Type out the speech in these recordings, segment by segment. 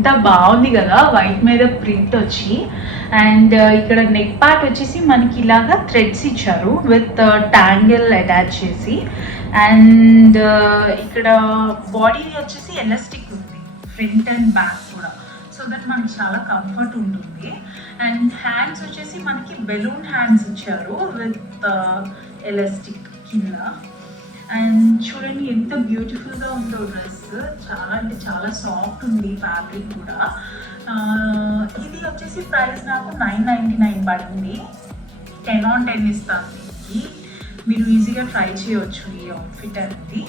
ఎంత బాగుంది కదా వైట్ మీద ప్రింట్ వచ్చి. అండ్ ఇక్కడ నెక్ పార్ట్ వచ్చేసి మనకి ఇలాగా థ్రెడ్స్ ఇచ్చారు విత్ ట్యాంగిల్ అటాచ్ చేసి. అండ్ ఇక్కడ బాడీ వచ్చేసి ఎలాస్టిక్ ఉంది ఫ్రంట్ అండ్ బ్యాక్ కూడా, సో దట్ మనకి చాలా కంఫర్ట్ ఉంటుంది. అండ్ హ్యాండ్స్ వచ్చేసి మనకి బెలూన్ హ్యాండ్స్ ఇచ్చారు విత్ ఎలాస్టిక్ కింద. అండ్ చూడండి ఎంత బ్యూటిఫుల్గా ఉందో డ్రెస్, చాలా అంటే చాలా సాఫ్ట్ ఉంది ఫ్యాబ్రిక్ కూడా. ఇది వచ్చేసి ప్రైస్ నాకు 999 పడింది. 10/10 ఇస్తాను దీనికి. మీరు ఈజీగా ట్రై చేయవచ్చు ఈ అవుట్ఫిట్ అనేది.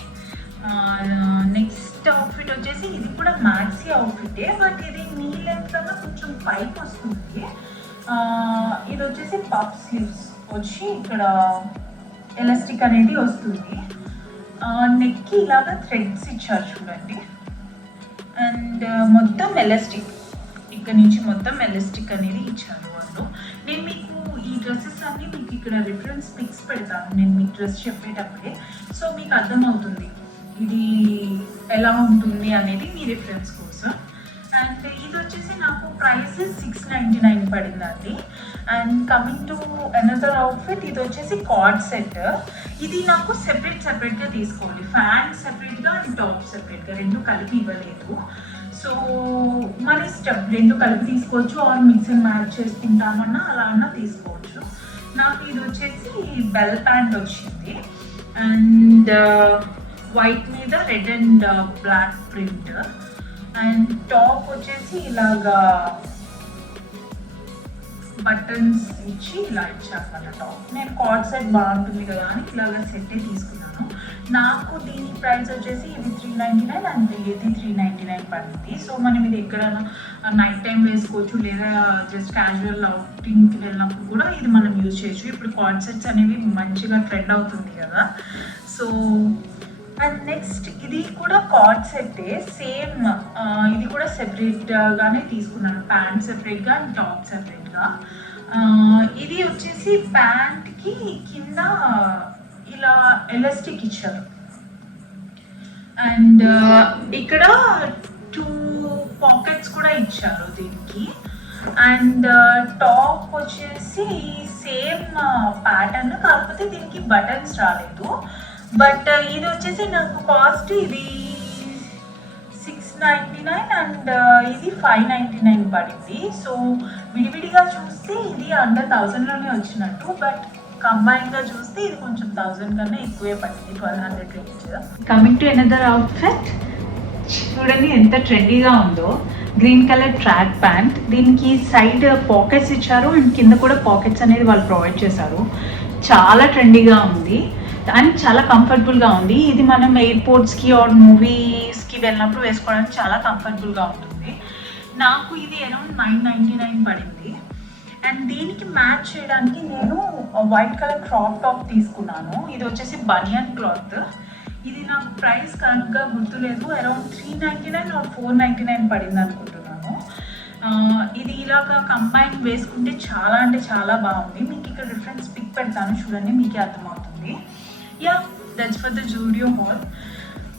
నెక్స్ట్ అవుట్ఫిట్ వచ్చేసి ఇది కూడా మ్యాక్సీ అవుట్ఫిటే, బట్ ఇది నీ లెంత్ కన్నా కొంచెం పైకి వస్తుంది. ఇది వచ్చేసి పఫ్ స్లీవ్స్ వచ్చి ఇక్కడ ఎలాస్టిక్ అనేది వస్తుంది. నెక్కి ఇలాగా థ్రెడ్స్ ఇచ్చారు చూడండి. అండ్ మొత్తం ఎలాస్టిక్, ఇక్కడ నుంచి మొత్తం ఎలాస్టిక్ అనేది ఇచ్చారు వాళ్ళు. నేను మీకు ఈ డ్రెస్సెస్ అన్నీ మీకు ఇక్కడ రిఫరెన్స్ పిక్స్ పెడతాను నేను మీకు డ్రెస్ చెప్పేటప్పుడే, సో మీకు అర్థమవుతుంది ఇది ఎలా ఉంటుంది అనేది మీ రిఫరెన్స్ కోసం. అండ్ ఇది వచ్చేసి నాకు ప్రైస్ 699 పడిందండి. And coming to another outfit, ఇది వచ్చేసి కార్డ్ సెట్. ఇది నాకు సెపరేట్గా తీసుకోవాలి, ఫ్యాంట్ సెపరేట్గా అండ్ టాప్ సెపరేట్గా, రెండు కలిపి ఇవ్వలేదు. సో మన ఇష్టం, రెండు కలిపి తీసుకోవచ్చు ఆర్ మిక్స్ అండ్ మ్యాచ్ చేసుకుంటామన్నా అలా అన్నా తీసుకోవచ్చు. నాకు ఇది వచ్చేసి బెల్ ప్యాంట్ వచ్చింది అండ్ వైట్ మీద red and black print. And top వచ్చేసి ఇలాగా బటన్స్ ఇచ్చి ఇలా ఇచ్చారన్నమాట టాప్. నేను కార్డ్ సెట్ బాగుంటుంది కదా అని ఇలాగా సెట్టే తీసుకున్నాను. నాకు దీని ప్రైస్ వచ్చేసి ఇది 399 అండ్ ఇది 399 పడింది. సో మనం ఇది ఎక్కడైనా నైట్ టైం వేసుకోవచ్చు, లేదా జస్ట్ క్యాజువల్ అవుటింగ్కి వెళ్ళినప్పుడు కూడా ఇది మనం యూజ్ చేయొచ్చు. ఇప్పుడు కార్డ్ సెట్స్ అనేవి మంచిగా ట్రెండ్ అవుతుంది కదా. సో అండ్ నెక్స్ట్ ఇది కూడా కార్డ్ సెట్టే, సేమ్ ఇది కూడా సెపరేట్గానే తీసుకున్నాను, ప్యాంట్ సెపరేట్గా అండ్ టాప్ సెపరేట్గా. ఇది వచ్చేసి ప్యాంట్కి కింద ఇలా ఎలాస్టిక్ ఇచ్చారు. అండ్ ఇక్కడ 2 పాకెట్స్ కూడా ఇచ్చారు దీనికి. అండ్ టాప్ వచ్చేసి సేమ్ ప్యాటర్న్, కాకపోతే దీనికి బటన్స్ రాలేదు. బట్ ఇది వచ్చేసి నాకు కాస్ట్ ఇది 699 అండ్ ఇది 599 పడింది. సో విడివిడిగా చూస్తే ఇది అండర్ 1000లోనే వచ్చినట్టు, బట్ కంబైన్గా చూస్తే ఇది కొంచెం 1000 కన్నా ఎక్కువే పడింది, 1200 range. Coming to another outfit, చూడండి ఎంత ట్రెండీగా ఉందో. గ్రీన్ కలర్ ట్రాక్ ప్యాంట్, దీనికి సైడ్ పాకెట్స్ ఇచ్చారు అండ్ కింద కూడా పాకెట్స్ అనేది వాళ్ళు ప్రొవైడ్ చేశారు. చాలా ట్రెండీగా ఉంది అండ్ చాలా కంఫర్టబుల్గా ఉంది. ఇది మనం ఎయిర్పోర్ట్స్కి ఆర్ మూవీస్కి వెళ్ళినప్పుడు వేసుకోవడానికి చాలా కంఫర్టబుల్గా ఉంటుంది. నాకు ఇది అరౌండ్ 999 పడింది. అండ్ దీనికి మ్యాచ్ చేయడానికి నేను వైట్ కలర్ క్రాప్ టాప్ తీసుకున్నాను. ఇది వచ్చేసి బనియన్ క్లాత్. ఇది నాకు ప్రైస్ కరెక్ట్గా గుర్తులేదు, అరౌండ్ 399 ఆర్ 499 పడింది అనుకుంటున్నాను. ఇది ఇలాగా కంబైన్ వేసుకుంటే చాలా అంటే చాలా బాగుంది. మీకు ఇక్కడ రిఫరెన్స్ పిక్ పెడతాను చూడండి, మీకే అర్థమవుతుంది. Yeah, that's for the Zudio hall.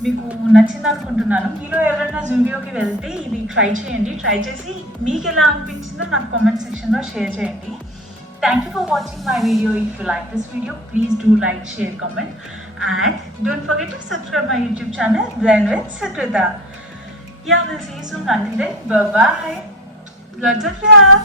మీకు నచ్చింది అనుకుంటున్నాను. మీలో ఎవరైనా జూడియోకి వెళ్తే ఇది ట్రై చేయండి. ట్రై చేసి మీకు ఎలా అనిపించిందో నాకు కామెంట్ సెక్షన్లో షేర్ చేయండి. Thank you for watching my video. If you like this video, please do like, share, comment, and don't forget to subscribe my YouTube channel, Blend with Sukrita. Yeah, we'll see you soon. Until then, bye bye. Lots of love.